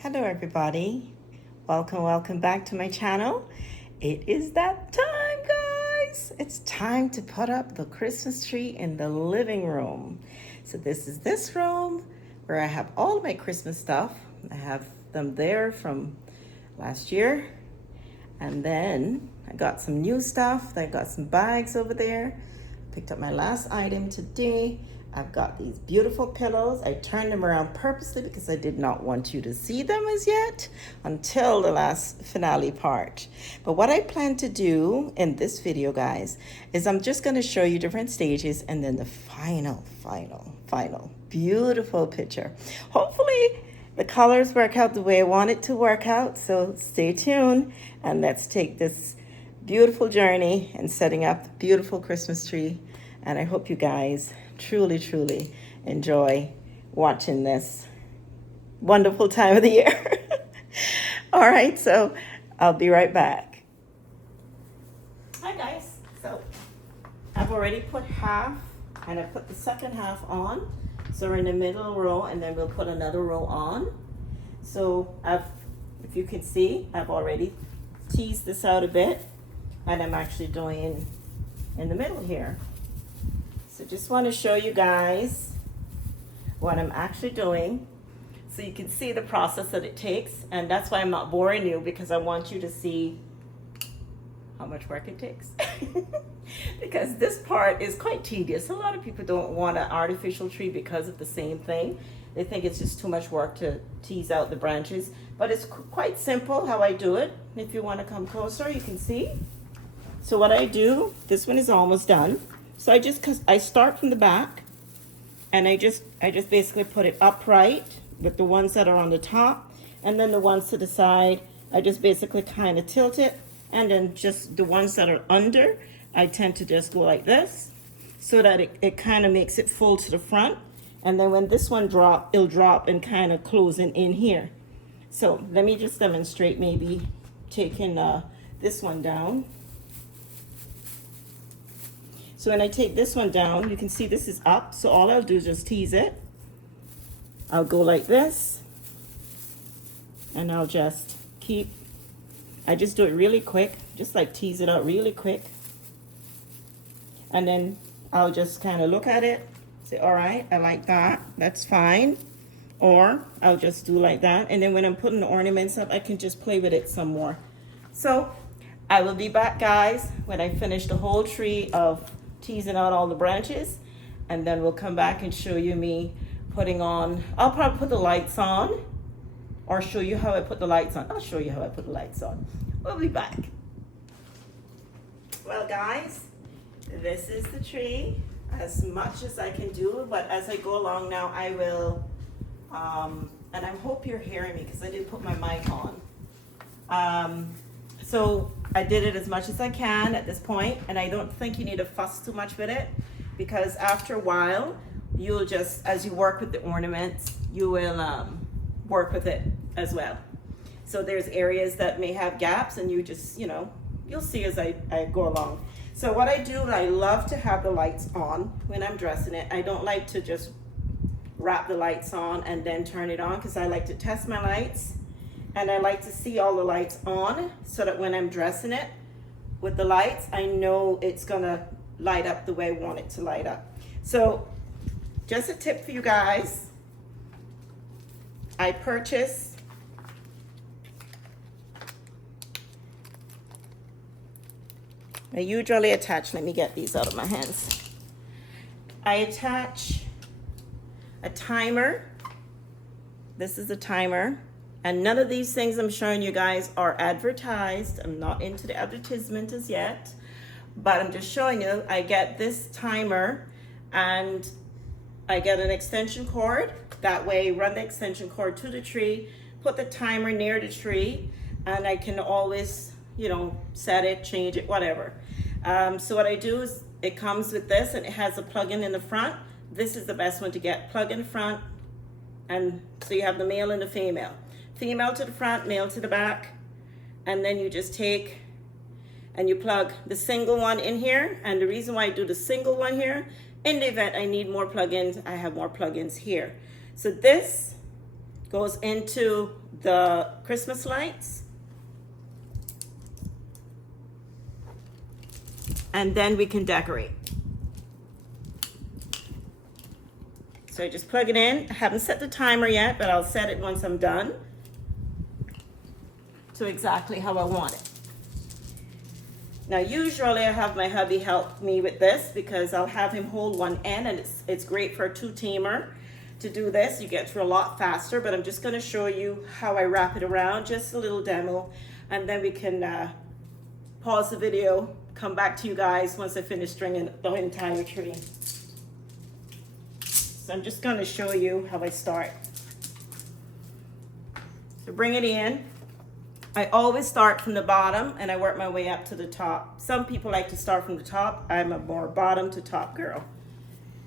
Hello everybody. Welcome back to my channel. It is that time, guys. It's time to put up the Christmas tree in the living room. So this is this room where I have all my Christmas stuff. I have them there from last year. And then I got some new stuff. I got some bags over there. Picked up my last item today. I've got these beautiful pillows. I turned them around purposely because I did not want you to see them as yet until the last finale part. But what I plan to do in this video, guys, is I'm just going to show you different stages and then the final beautiful picture. Hopefully the colors work out the way I want it to work out. So stay tuned and let's take this beautiful journey and setting up the beautiful Christmas tree. And I hope you guys truly enjoy watching this wonderful time of the year. All right, so I'll be right back. Hi guys, so I've already put half and I put the second half on. So we're in the middle row and then we'll put another row on. So if you can see, I've already teased this out a bit and I'm actually doing in the middle here. So just want to show you guys what I'm actually doing so you can see the process that it takes, and that's why I'm not boring you, because I want you to see how much work it takes. Because this part is quite tedious. A lot of people don't want an artificial tree because of the same thing. They think it's just too much work to tease out the branches, but it's quite simple how I do it. If you want to come closer, you can see. So what I do, this one is almost done. So I start from the back and I just basically put it upright with the ones that are on the top, and then the ones to the side, I just basically kind of tilt it, and then just the ones that are under, I tend to just go like this so that it kind of makes it full to the front. And then when this one drop, it'll drop and kind of close in here. So let me just demonstrate, maybe taking this one down. So when I take this one down, you can see this is up. So all I'll do is just tease it. I'll go like this. And I'll just I just do it really quick. Just like tease it out really quick. And then I'll just kind of look at it. Say, all right, I like that. That's fine. Or I'll just do like that. And then when I'm putting the ornaments up, I can just play with it some more. So I will be back, guys, when I finish the whole tree of teasing out all the branches, and then we'll come back and show you me putting on, I'll probably put the lights on or show you how I put the lights on. I'll show you how I put the lights on. We'll be back. Well, guys, this is the tree as much as I can do, but as I go along now, I will, and I hope you're hearing me because I did put my mic on. So I did it as much as I can at this point, and I don't think you need to fuss too much with it, because after a while, you'll just, as you work with the ornaments, you will work with it as well. So there's areas that may have gaps, and you just, you'll see as I go along. So what I do, I love to have the lights on when I'm dressing it. I don't like to just wrap the lights on and then turn it on, because I like to test my lights. And I like to see all the lights on so that when I'm dressing it with the lights, I know it's gonna light up the way I want it to light up. So just a tip for you guys. I purchased I usually attach, let me get these out of my hands. I attach a timer. This is a timer. And none of these things I'm showing you guys are advertised. I'm not into the advertisement as yet, but I'm just showing you. I get this timer and I get an extension cord. That way, run the extension cord to the tree, put the timer near the tree, and I can always, set it, change it, whatever. So what I do is, it comes with this and it has a plug-in in the front. This is the best one to get. Plug in the front, and so you have the male and the female. Female to the front, male to the back, and then you just take and you plug the single one in here. And the reason why I do the single one here, in the event I need more plugins, I have more plugins here. So this goes into the Christmas lights. And then we can decorate. So I just plug it in. I haven't set the timer yet, but I'll set it once I'm done to exactly how I want it. Now, usually I have my hubby help me with this because I'll have him hold one end, and it's great for a two-teamer to do this. You get through a lot faster, but I'm just gonna show you how I wrap it around, just a little demo, and then we can pause the video, come back to you guys once I finish stringing the entire tree. So I'm just gonna show you how I start. So bring it in. I always start from the bottom and I work my way up to the top. Some people like to start from the top. I'm a more bottom to top girl.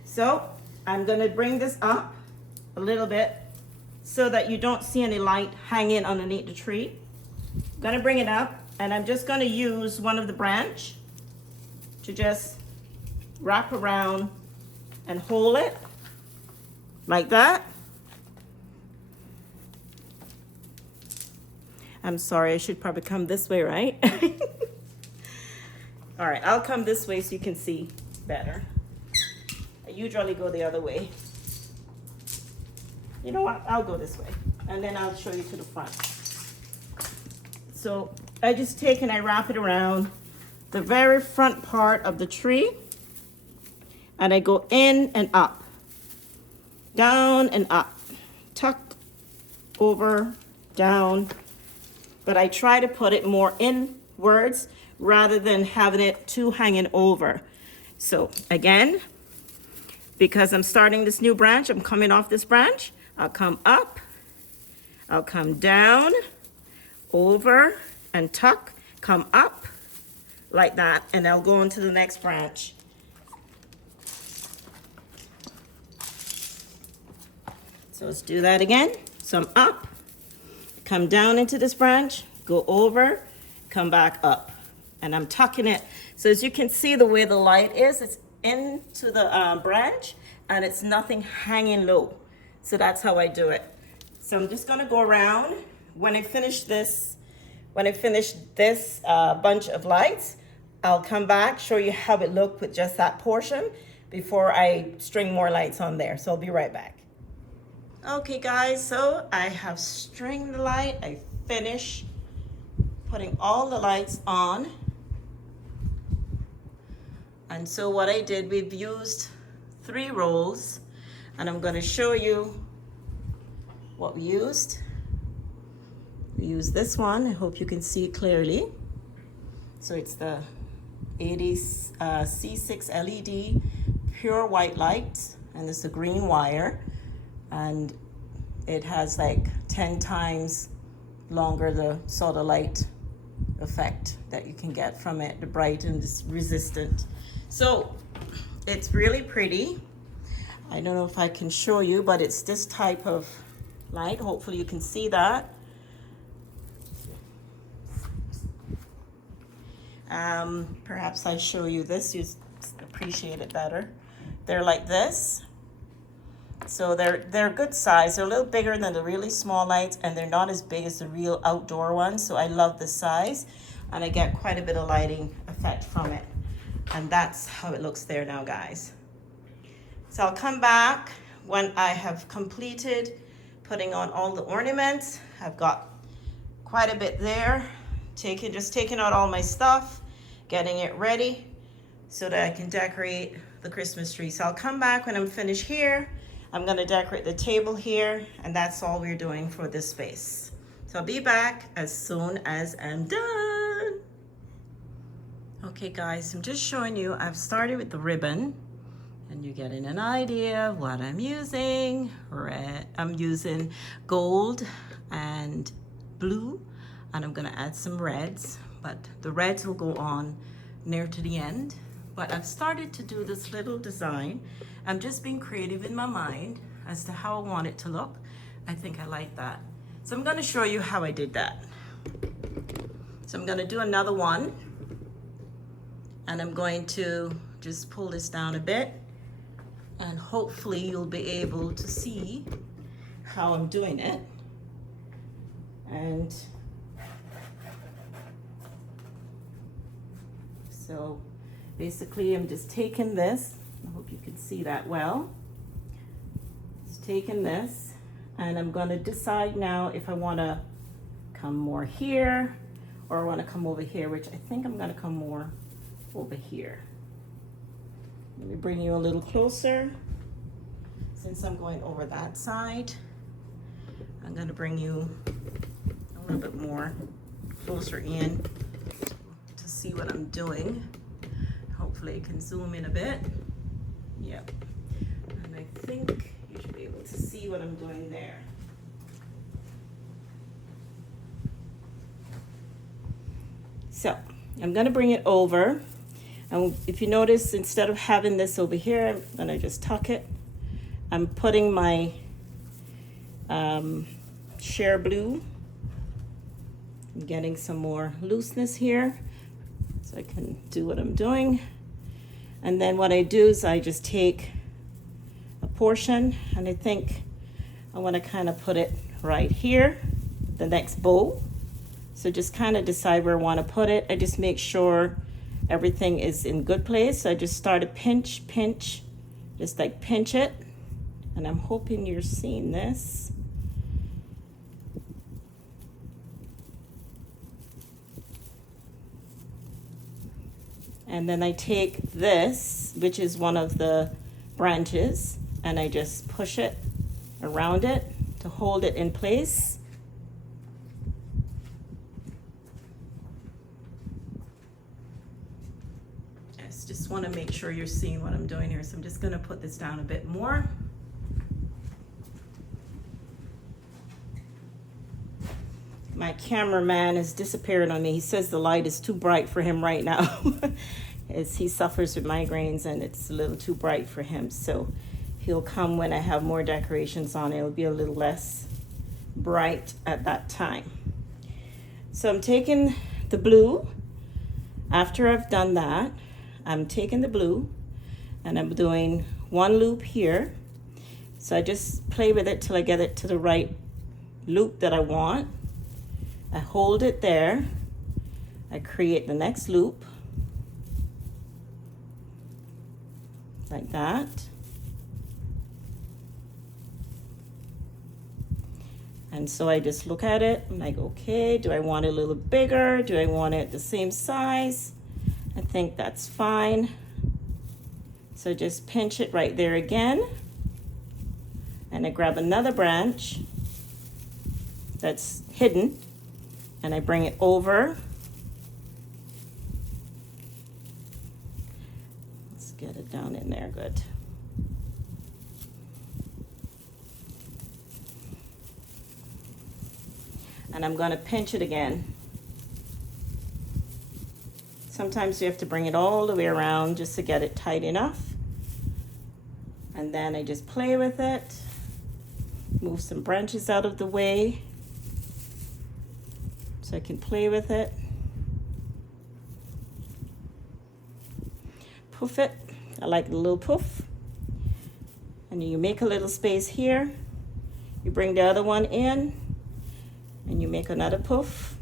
So I'm gonna bring this up a little bit so that you don't see any light hanging underneath the tree. I'm gonna bring it up and I'm just gonna use one of the branch to just wrap around and hold it like that. I'm sorry, I should probably come this way, right? All right, I'll come this way so you can see better. I usually go the other way. You know what? I'll go this way, and then I'll show you to the front. So I just take and I wrap it around the very front part of the tree, and I go in and up, down and up, tuck, over, down. But I try to put it more inwards rather than having it too hanging over. So again, because I'm starting this new branch, I'm coming off this branch, I'll come up, I'll come down, over and tuck, come up like that, and I'll go into the next branch. So let's do that again. So I'm up, come down into this branch, go over, come back up, and I'm tucking it. So as you can see, the way the light is, it's into the branch and it's nothing hanging low. So that's how I do it. So I'm just gonna go around. When I finish this bunch of lights, I'll come back, show you how it looked with just that portion before I string more lights on there. So I'll be right back. Okay guys, so I have stringed the light. I finished putting all the lights on. And so what I did, we've used 3 rolls, and I'm going to show you what we used. We used this one. I hope you can see it clearly. So it's the 80 C6 LED pure white light, and it's a green wire. And it has like 10 times longer the sort of light effect that you can get from it, the bright and resistant. So it's really pretty. I don't know if I can show you, but it's this type of light. Hopefully you can see that. Perhaps I show you this, you appreciate it better. They're like this. So they're good size. They're a little bigger than the really small lights, and they're not as big as the real outdoor ones. So I love the size, and I get quite a bit of lighting effect from it. And that's how it looks there now, guys. So I'll come back when I have completed putting on all the ornaments. I've got quite a bit there. Just taking out all my stuff, getting it ready so that I can decorate the Christmas tree. So I'll come back when I'm finished here. I'm gonna decorate the table here, and that's all we're doing for this space. So I'll be back as soon as I'm done. Okay guys, I'm just showing you, I've started with the ribbon, and you're getting an idea of what I'm using. I'm using gold and blue, and I'm gonna add some reds, but the reds will go on near to the end. But I've started to do this little design. I'm just being creative in my mind as to how I want it to look. I think I like that. So I'm gonna show you how I did that. So I'm gonna do another one, and I'm going to just pull this down a bit, and hopefully you'll be able to see how I'm doing it. And so basically I'm just taking this, I hope you can see that well. Just taking this, and I'm gonna decide now if I wanna come more here or I wanna come over here, which I think I'm gonna come more over here. Let me bring you a little closer. Since I'm going over that side, I'm gonna bring you a little bit more closer in to see what I'm doing. Hopefully you can zoom in a bit. Yep. And I think you should be able to see what I'm doing there. So I'm gonna bring it over. And if you notice, instead of having this over here, I'm gonna just tuck it. I'm putting my sheer blue. I'm getting some more looseness here so I can do what I'm doing. And then what I do is I just take a portion, and I think I want to kind of put it right here, the next bow. So just kind of decide where I want to put it. I just make sure everything is in good place. So I just start to pinch, just like pinch it. And I'm hoping you're seeing this. And then I take this, which is one of the branches, and I just push it around it to hold it in place. I just want to make sure you're seeing what I'm doing here. So I'm just going to put this down a bit more. My cameraman has disappeared on me. He says the light is too bright for him right now. As he suffers with migraines and it's a little too bright for him. So he'll come when I have more decorations on. It'll be a little less bright at that time. So I'm taking the blue. After I've done that, I'm taking the blue and I'm doing one loop here. So I just play with it till I get it to the right loop that I want. I hold it there. I create the next loop. Like that. And so I just look at it. I'm like, okay, do I want it a little bigger? Do I want it the same size? I think that's fine. So just pinch it right there again. And I grab another branch that's hidden. And I bring it over. Let's get it down in there, good. And I'm gonna pinch it again. Sometimes you have to bring it all the way around just to get it tight enough. And then I just play with it. Move some branches out of the way. So I can play with it. Poof it. I like the little poof. And you make a little space here. You bring the other one in and you make another poof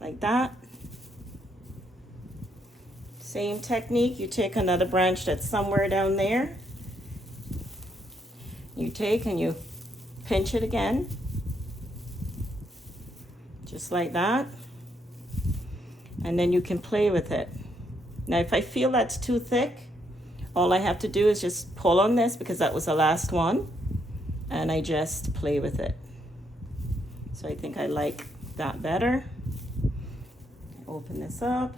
like that. Same technique. You take another branch that's somewhere down there. You take and you pinch it again. Just like that. And then you can play with it. Now if I feel that's too thick, all I have to do is just pull on this because that was the last one. And I just play with it. So I think I like that better. Open this up.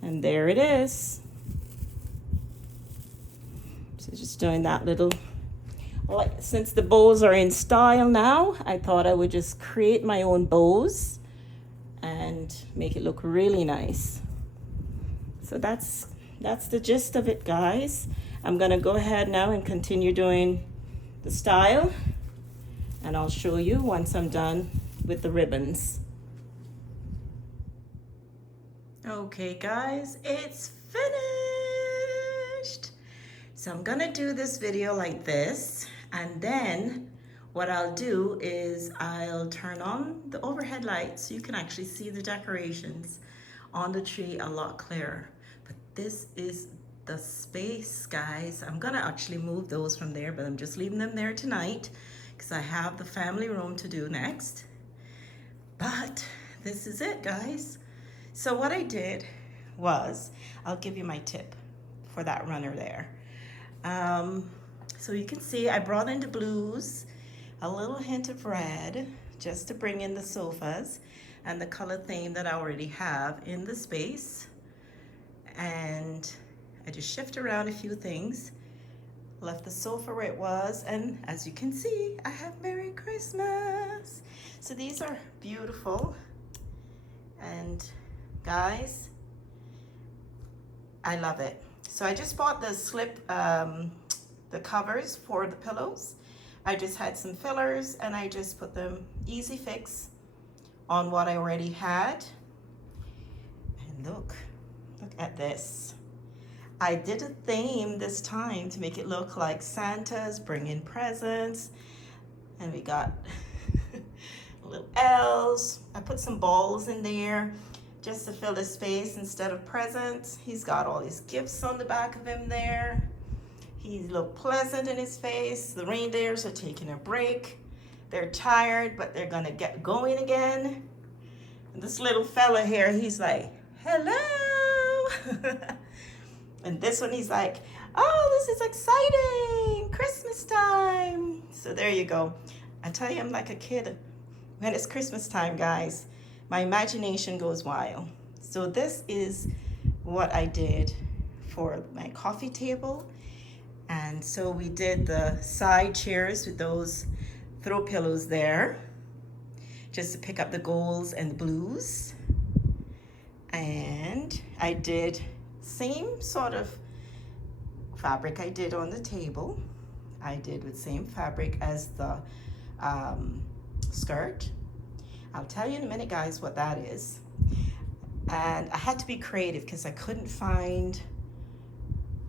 And there it is. So just doing that little, like, since the bows are in style now, I thought I would just create my own bows and make it look really nice. So that's the gist of it, guys. I'm gonna go ahead now and continue doing the style, and I'll show you once I'm done with the ribbons. Okay guys, it's finished. So I'm gonna do this video like this, And then what I'll do is I'll turn on the overhead lights so you can actually see the decorations on the tree a lot clearer. But this is the space, guys. I'm gonna actually move those from there, but I'm just leaving them there tonight because I have the family room to do next. But this is it, guys. So what I did was, I'll give you my tip for that runner there. So you can see I brought in the blues, a little hint of red, just to bring in the sofas and the color theme that I already have in the space. And I just shift around a few things, left the sofa where it was, and as you can see, I have Merry Christmas. So these are beautiful. And guys, I love it. So I just bought the the covers for the pillows. I just had some fillers and I just put them easy fix on what I already had. And look at this. I did a theme this time to make it look like Santa's bringing presents. And we got little elves. I put some balls in there just to fill the space instead of presents. He's got all his gifts on the back of him there. He looked pleasant in his face. The reindeers are taking a break. They're tired, but they're gonna get going again. And this little fella here, he's like, hello. And this one, he's like, oh, this is exciting, Christmas time. So there you go. I tell you, I'm like a kid when it's Christmas time, guys. My imagination goes wild. So this is what I did for my coffee table. And so we did the side chairs with those throw pillows there, just to pick up the golds and the blues. And I did same sort of fabric I did on the table. I did with same fabric as the skirt. I'll tell you in a minute, guys, what that is. And I had to be creative because I couldn't find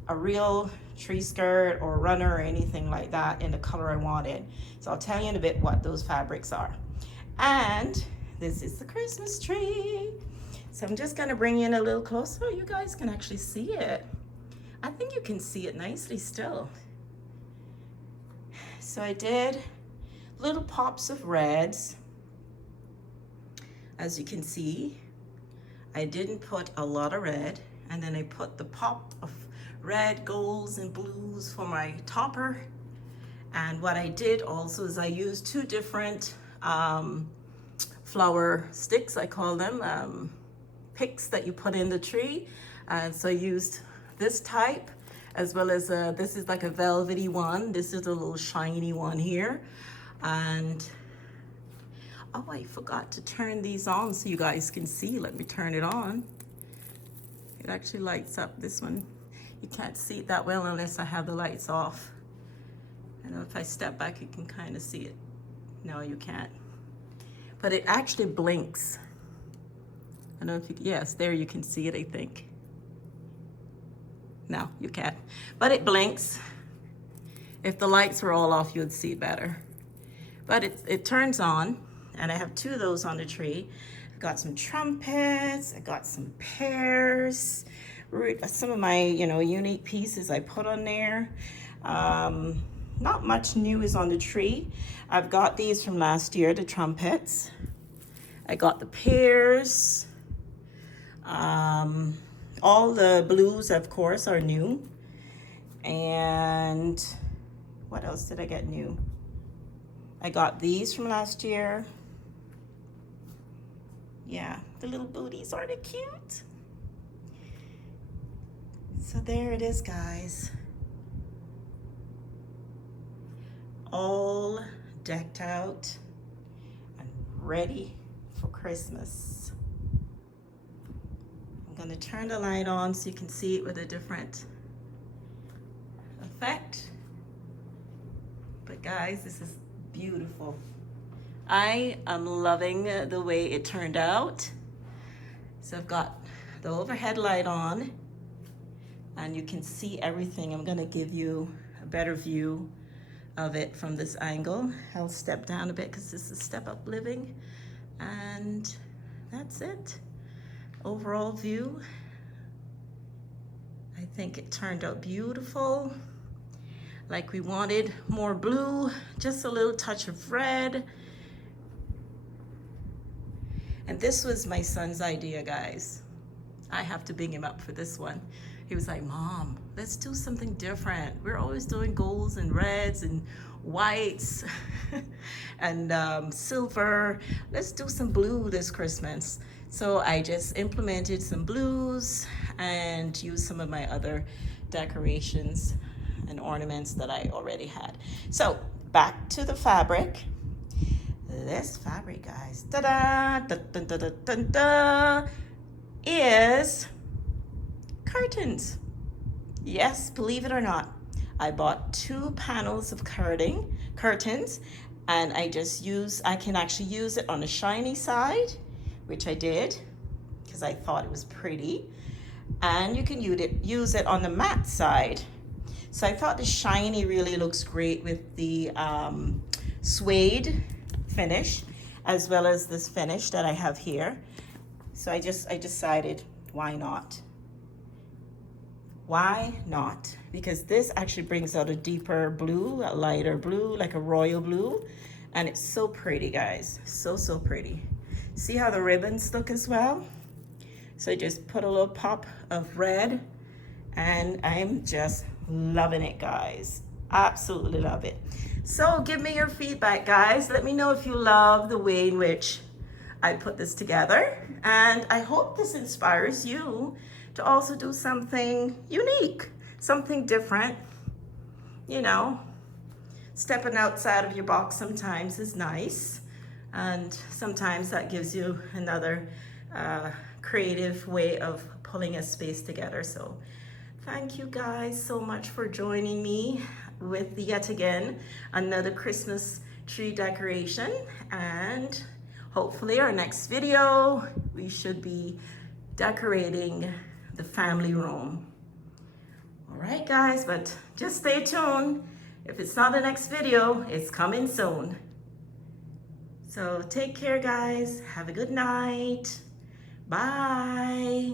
a real tree skirt or runner or anything like that in the color I wanted. So I'll tell you in a bit what those fabrics are. And this is the Christmas tree. So I'm just gonna bring you in a little closer so you guys can actually see it. I think you can see it nicely still. So I did little pops of reds. As you can see, I didn't put a lot of red, and then I put the pop of red, golds, and blues for my topper. And what I did also is I used two different flower sticks, I call them, picks that you put in the tree. And so I used this type, as well as this is like a velvety one. This is a little shiny one here. And oh, I forgot to turn these on so you guys can see. Let me turn it on. It actually lights up, this one. You can't see it that well unless I have the lights off. I know if I step back, you can kind of see it. No, you can't. But it actually blinks. I don't know if you, yes, there you can see it, I think. No, you can't. But it blinks. If the lights were all off, you would see better. But it turns on, and I have two of those on the tree. I've got some trumpets, I got some pears, some of my, unique pieces I put on there. Not much new is on the tree. I've got these from last year, the trumpets. I got the pears. All the blues, of course, are new. And what else did I get new? I got these from last year. Yeah, the little booties, aren't they cute? So there it is, guys. All decked out and ready for Christmas. I'm gonna turn the light on so you can see it with a different effect. But guys, this is beautiful. I am loving the way it turned out. So I've got the overhead light on and you can see everything. I'm gonna give you a better view of it from this angle. I'll step down a bit because this is step up living. And that's it. Overall view. I think it turned out beautiful. Like we wanted more blue, just a little touch of red. And this was my son's idea, guys. I have to big him up for this one. He was like, Mom, let's do something different. We're always doing golds and reds and whites and silver. Let's do some blue this Christmas. So I just implemented some blues and used some of my other decorations and ornaments that I already had. So back to the fabric. This fabric, guys, ta-da, da-da-da-da-da-da, is curtains. Yes, believe it or not, I bought 2 panels of curtains, and I can actually use it on the shiny side, which I did because I thought it was pretty, and you can use it on the matte side. So I thought the shiny really looks great with the suede finish, as well as this finish that I have here. So I decided, why not? Why not? Because this actually brings out a deeper blue, a lighter blue, like a royal blue. And it's so pretty, guys. So, so pretty. See how the ribbons look as well? So I just put a little pop of red, and I'm just loving it, guys. Absolutely love it. So give me your feedback, guys. Let me know if you love the way in which I put this together. And I hope this inspires you to also do something unique, something different. You know, stepping outside of your box sometimes is nice. And sometimes that gives you another creative way of pulling a space together. So thank you guys so much for joining me with yet again another Christmas tree decoration, and hopefully our next video we should be decorating the family room. All right, guys, but just stay tuned. If it's not the next video, it's coming soon. So take care, guys. Have a good night. Bye.